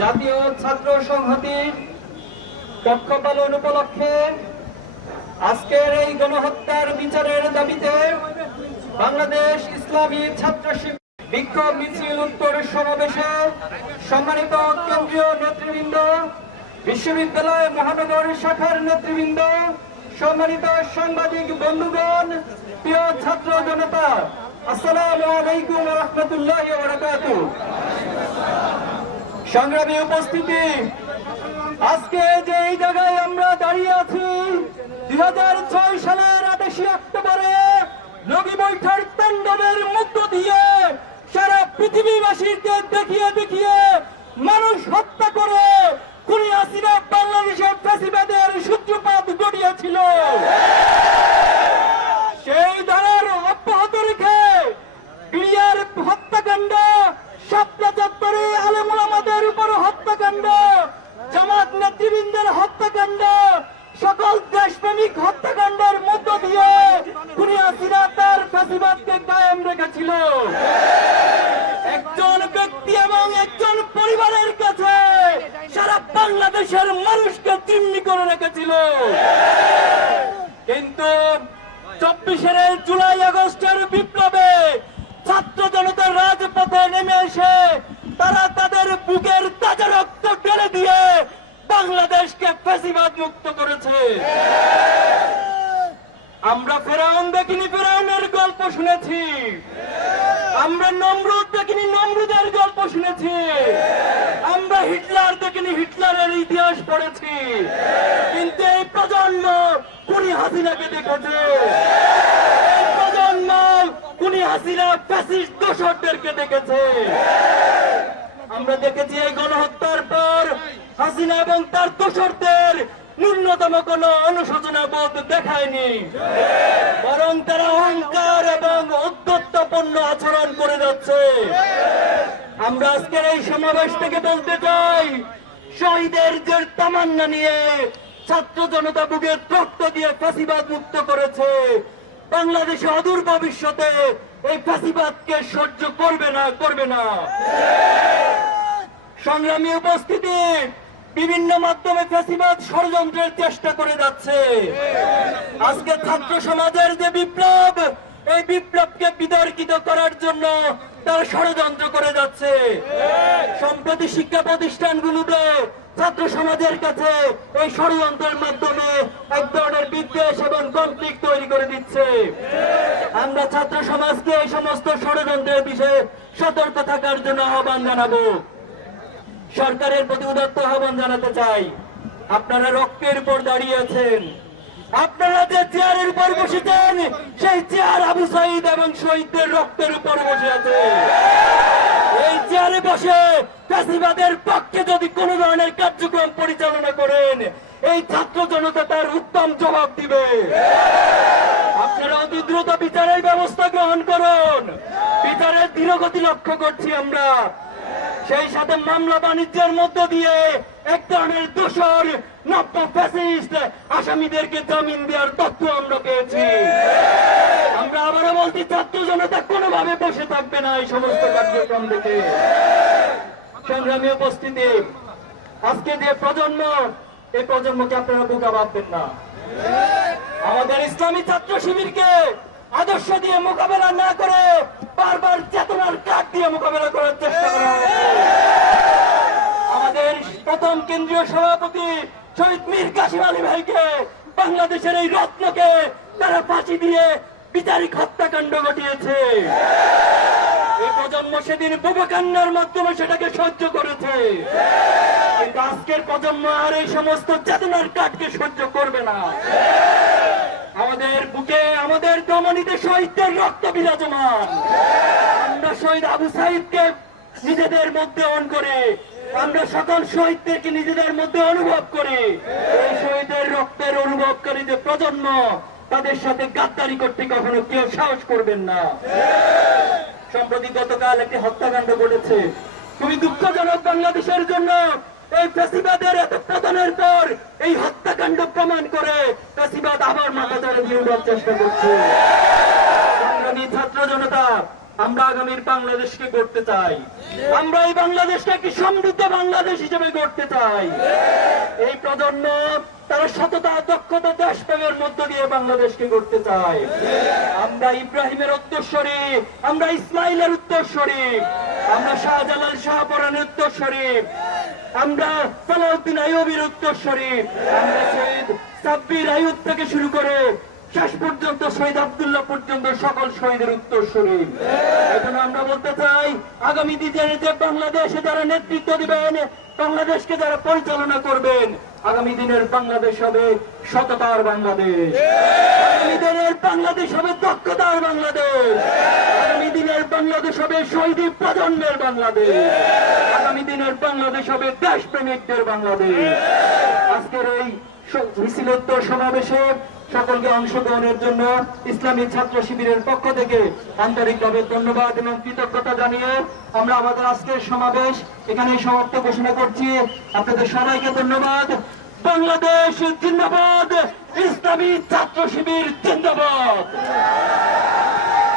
জাতীয় ছাত্র সংহতির পক্ষ পালন উপলক্ষে আজকের এই গণহত্যার বিচারের দাবিতে বাংলাদেশ ইসলামী ছাত্র বিক্ষোভ মিছিল উত্তর সমাবেশে সম্মানিত কেন্দ্রীয় নেতৃবৃন্দ, বিশ্ববিদ্যালয় মহানগর শাখার নেতৃবৃন্দ, সম্মানিত সাংবাদিক বন্ধুগণ, প্রিয় ছাত্র জনতা, আসসালামু আলাইকুম ওয়া রাহমাতুল্লাহি ওয়া বারাকাতুহু। সংগ্রামী উপস্থিতি, আজকে যে এই জায়গায় আমরা দাঁড়িয়ে আছি 2006 সালের 28 অক্টোবরে লগি বৈঠার তাণ্ডবের মধ্য দিয়ে সারা পৃথিবীবাসীকে দেখিয়ে দেখিয়ে মানুষ হত্যা করে খুনি হাসিনা বাংলাদেশের ফ্যাসিবাদের সূত্রপাত ঘটিয়েছিল। সেই ধারার অব্যাহত রেখে বিডিআর হত্যাকাণ্ড, শাপলা চত্বরে আলেম ওলামাদের উপর হত্যাকাণ্ড, জামাত নেতৃবৃন্দের হত্যাকাণ্ড, সকল দেশপ্রেমিক হত্যাকাণ্ডের মধ্য দিয়ে খুনি হাসিনা তার ফ্যাসিবাদকে কায়েম রেখেছিল। একজন ব্যক্তি এবং একজন পরিবারের কাছে সারা বাংলাদেশের মানুষকে জিম্মি করে রেখেছিল। কিন্তু 24 জুলাই আগস্টের বিপ্লবে ছাত্র জনতার রাজপথে নেমে এসে তারা তাদের বুকের তাজা রক্ত ঢেলে দিয়ে বাংলাদেশকে ফ্যাসিবাদ মুক্ত করেছে। আমরা ফেরাউন দেখিনি, ফেরাউনের গল্প শুনেছি। আমরা নমরুদ দেখিনি, নমরুদের গল্প শুনেছি। আমরা হিটলার দেখিনি, হিটলারের ইতিহাস পড়েছি। কিন্তু এই প্রজন্ম খুনি হাসিনাকে দেখেছে। এই প্রজন্ম খুনি হাসিনা ফ্যাসিস্ট দোসরদেরকে দেখেছে। আমরা দেখেছি এই গণহত্যার পর হাসিনা এবং তার দোসরদের ন্যূনতম কোন অনুশোচনা বোধ দেখায়নি, বরং তারা অহংকার এবং উদ্ধত্তপূর্ণ আচরণ করে যাচ্ছে। আমরা আজকের এই সমাবেশ থেকে বলতে চাই, শহীদের যে তামান্না নিয়ে ছাত্র জনতা বুকের রক্ত দিয়ে ফ্যাসিবাদ মুক্ত করেছে, বাংলাদেশে অদূর ভবিষ্যতে এই ফ্যাসিবাদকে সহ্য করবে না, করবে না। সংগ্রামী উপস্থিতি, বিভিন্ন মাধ্যমে ফ্যাসিবাদ ষড়যন্ত্রের চেষ্টা করে যাচ্ছে। আজকে ছাত্র সমাজের যে বিপ্লব, এই বিপ্লবকে বিতর্কিত করার জন্য তারা ষড়যন্ত্র করে যাচ্ছে। সম্প্রতি শিক্ষা প্রতিষ্ঠানগুলোতে ছাত্র সমাজের কাছে এই ষড়যন্ত্রের মাধ্যমে এক ধরনের বিদ্বেষ এবং কনফ্লিক্ট তৈরি করে দিচ্ছে। আমরা ছাত্র সমাজকে এই সমস্ত ষড়যন্ত্রের বিষয়ে সতর্ক থাকার জন্য আহ্বান জানাবো। সরকারের প্রতি উদাত্ত আহ্বান জানাতে চাই, আপনারা রক্তের উপর দাঁড়িয়ে আছেন। আপনারা যে চেয়ারের উপর বসেছেন, সেই চেয়ার আবু সাইদ এবং শহীদদের রক্তের উপর বসে আছে। এই চেয়ারে বসে ফ্যাসিবাদের পক্ষে যদি কোন ধরনের কার্যক্রম পরিচালনা করেন, এই ছাত্র জনতা তার উত্তম জবাব দিবে। আপনারা অতি দ্রুত বিচারের ব্যবস্থা গ্রহণ করুন। বিচারের ধীরগতি লক্ষ্য করছি আমরা। সেই সাথে মামলা বাণিজ্যের মধ্য দিয়ে এক ধরনের দোষর নব্য ফ্যাসিস্ট আসামিদেরকে জামিন দেওয়ার তথ্য আমরা পেয়েছি। আমরা আবারও বলছি, ছাত্র জনতা কোনোভাবে বসে থাকবে না এই সমস্ত কার্যক্রম দেখে। সংগ্রামী উপস্থিতি, আজকে যে প্রজন্ম, এই প্রজন্মকে আপনারা বোকা ভাববেন না। আমাদের ইসলামী ছাত্র শিবিরকে আদর্শ দিয়ে মোকাবেলা না করে বারবার চেতনার কাঠ দিয়ে মোকাবেলা করার চেষ্টা করা হয়েছে। আমাদের প্রথম কেন্দ্রীয় সভাপতি শহীদ মীর কাসিম আলী ভাইকে, বাংলাদেশের এই রত্নকে তারা ফাঁসি দিয়ে বিচারিক হত্যাকাণ্ড ঘটিয়েছে। এই প্রজন্ম সেদিন বুবাকান্নার মাধ্যমে সেটাকে সহ্য করেছে। কিন্তু আজকের প্রজন্ম আর এই সমস্ত চেতনার কাঠকে সহ্য করবে না। আমাদের বুকে, আমাদের ধমনীতে শহীদদের রক্ত বিরাজমান। আমরা শহীদ আবু সাইদকে নিজেদের মধ্যে অন করে, আমরা সকল শহীদদেরকে নিজেদের মধ্যে অনুভব করি। এই শহীদের রক্তের অনুভবকারী যে প্রজন্ম, তাদের সাথে গাদ্দারি করতে কখনো কেউ সাহস করবেন না। সম্প্রতি গতকাল একটি হত্যাকাণ্ড ঘটেছে, খুবই দুঃখজনক বাংলাদেশের জন্য। এই ফ্যাসিবাদের এত পতনের পর এই হত্যাকাণ্ড প্রমাণ করে ফ্যাসিবাদ আবার মাথা চাড়া দিয়ে উঠার চেষ্টা করছে। সংগ্রামী ছাত্র জনতা, আমরা আগামীর বাংলাদেশকে গড়তে চাই। আমরা এই বাংলাদেশটাকে সমৃদ্ধ বাংলাদেশ হিসেবে গড়তে চাই। এই প্রজন্ম তারা সততা, দক্ষতা, দেশপ্রেমের মধ্য দিয়ে বাংলাদেশকে গড়তে চায়। আমরা ইব্রাহিমের উত্তরসূরি, আমরা ইসমাইলের উত্তরসূরি, আমরা শাহজালাল শাহপরানের উত্তরসূরি, আমরা সালাউদ্দিন আইয়ুবীর উত্তরসূরি, আমরা শহীদ সাব্বির আইয়ুব থেকে শুরু করে শেষ পর্যন্ত শহীদ আব্দুল্লাহ পর্যন্ত সকল শহীদের উত্তরসূরি। এখন আমরা বলতে চাই, আগামী দিনের যে বাংলাদেশে যারা নেতৃত্ব দিবেন, বাংলাদেশকে যারা পরিচালনা করবেন, আগামী দিনের বাংলাদেশ হবে সততার বাংলাদেশ, আগামী দিনের বাংলাদেশ হবে দক্ষতার বাংলাদেশ, আগামী দিনের বাংলাদেশ হবে শহীদ প্রজন্মের বাংলাদেশ, আগামী দিনের বাংলাদেশ হবে দেশপ্রেমিকদের বাংলাদেশ। আজকের এই মিছিলোত্তর সমাবেশে সকলকে অংশগ্রহণের জন্য ইসলামী ছাত্র শিবিরের পক্ষ থেকে আন্তরিকভাবে ধন্যবাদ এবং কৃতজ্ঞতা জানিয়ে আমরা আমাদের আজকের সমাবেশ এখানে সমাপ্ত ঘোষণা করছি। আপনাদের সবাইকে ধন্যবাদ। বাংলাদেশ জিন্দাবাদ, ইসলামী ছাত্র শিবির জিন্দাবাদ।